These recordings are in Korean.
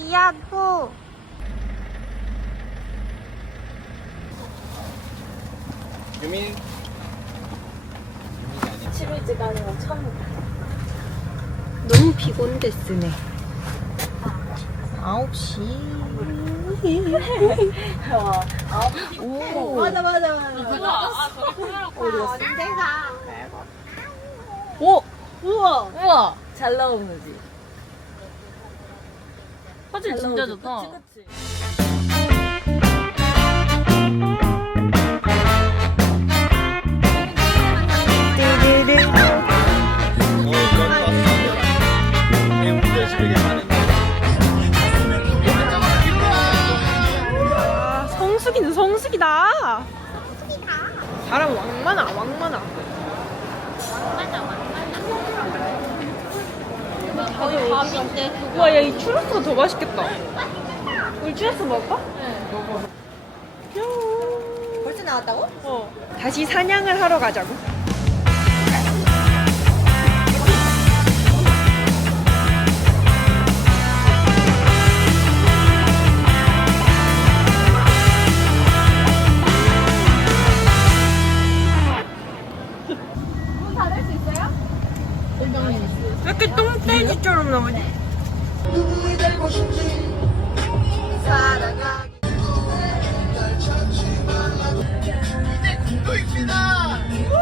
이야호. 유민 7일째 가는 건 처음. 너무 피곤됐으네. 9시. 오. 맞아, 맞아, 맞아. 오! 우와! 우와! 잘 나오는 거지. 화질 진짜 좋다. 그치? 하는 아, 성숙이는 성숙이다. 사람 왕 많아, 왕 많아. 거의 밥인데 우와, 야, 이 추러스가 더 맛있겠다. 우리 추러스 먹을까? 벌써 나왔다고? 어. 다시 사냥을 하러 가자고. 왜 이렇게 똥돼지처럼 나오지? 이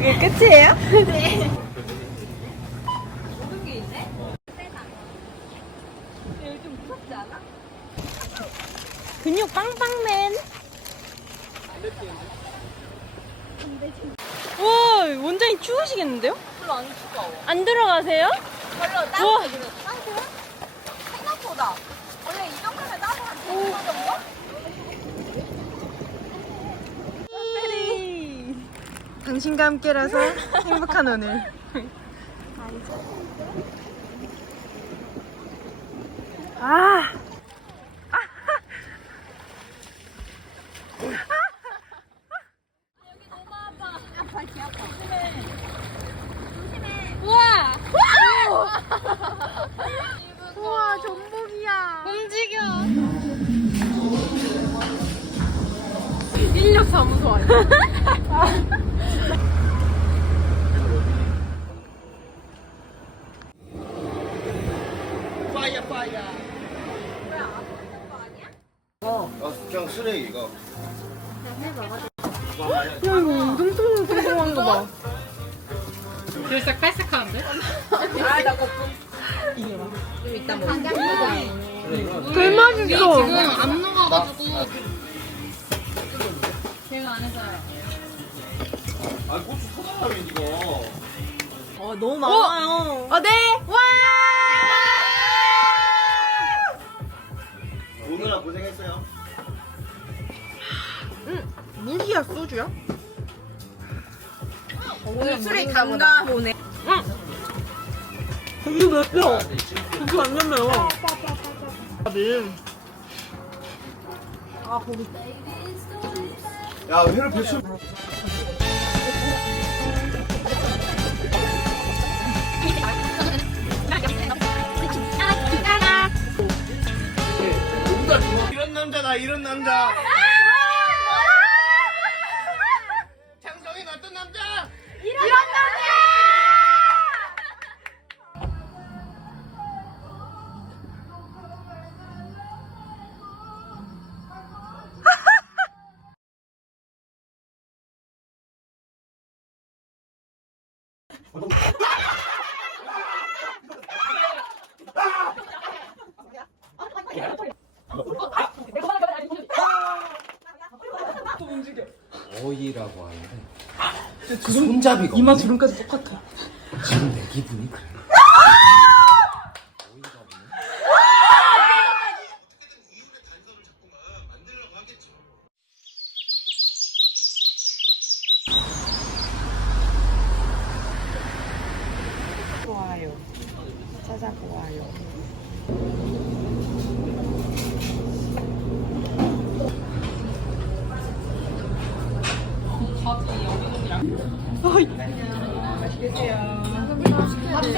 게 끝이에요? 근육 빵빵맨. 와, 원장님 추우시겠는데요? 별로 안 추워. 안 들어가세요? 별로. 따뜻해 그래. 따뜻해? 생각보다. 원래 이 정도면 따뜻한 100도 정도? 당신과 함께라서 행복한 오늘. 아. 우와! 우와, 전복이야. 움직여. 인력 사무소 아니야 파이야 어 그냥 쓰레기 이거 야, 이거 우동통통통한 거 봐. 들썩달싹하는데? 개 맛있어. 지금 안 녹아가지고 제가 안 했어요. 아 고추 터져나면 이거 어, 너무 많아요. 어, 네. 와! 소주야? 오늘 술이 감가 보네. 몇 명? 이거 완전 매워. 밥이. 야 회를 배출 이런 남자다 이런 남자 장성인 어떤 남자 어이라고 하는데 그 손잡이가 이마 없네? 주름까지 똑같아. 지금 내 기분이 그래 찾아보아요. 찾아보아요.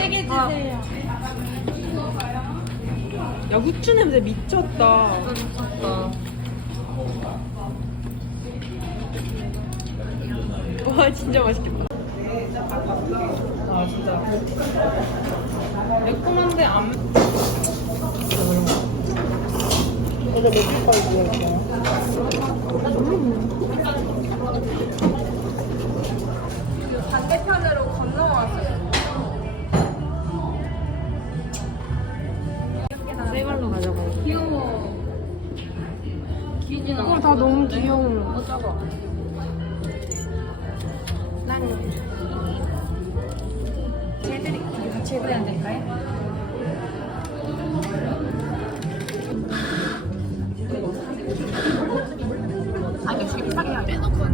세게 드세요. 야 후추 냄새 미쳤다. 미쳤다. 와 진짜 맛있겠다. 아 진짜 매콤한데 안. 반대편으로 해야 될까요? 아니, 뒷방이 빼놓고 운전하니까 도착하긴 하더라고요.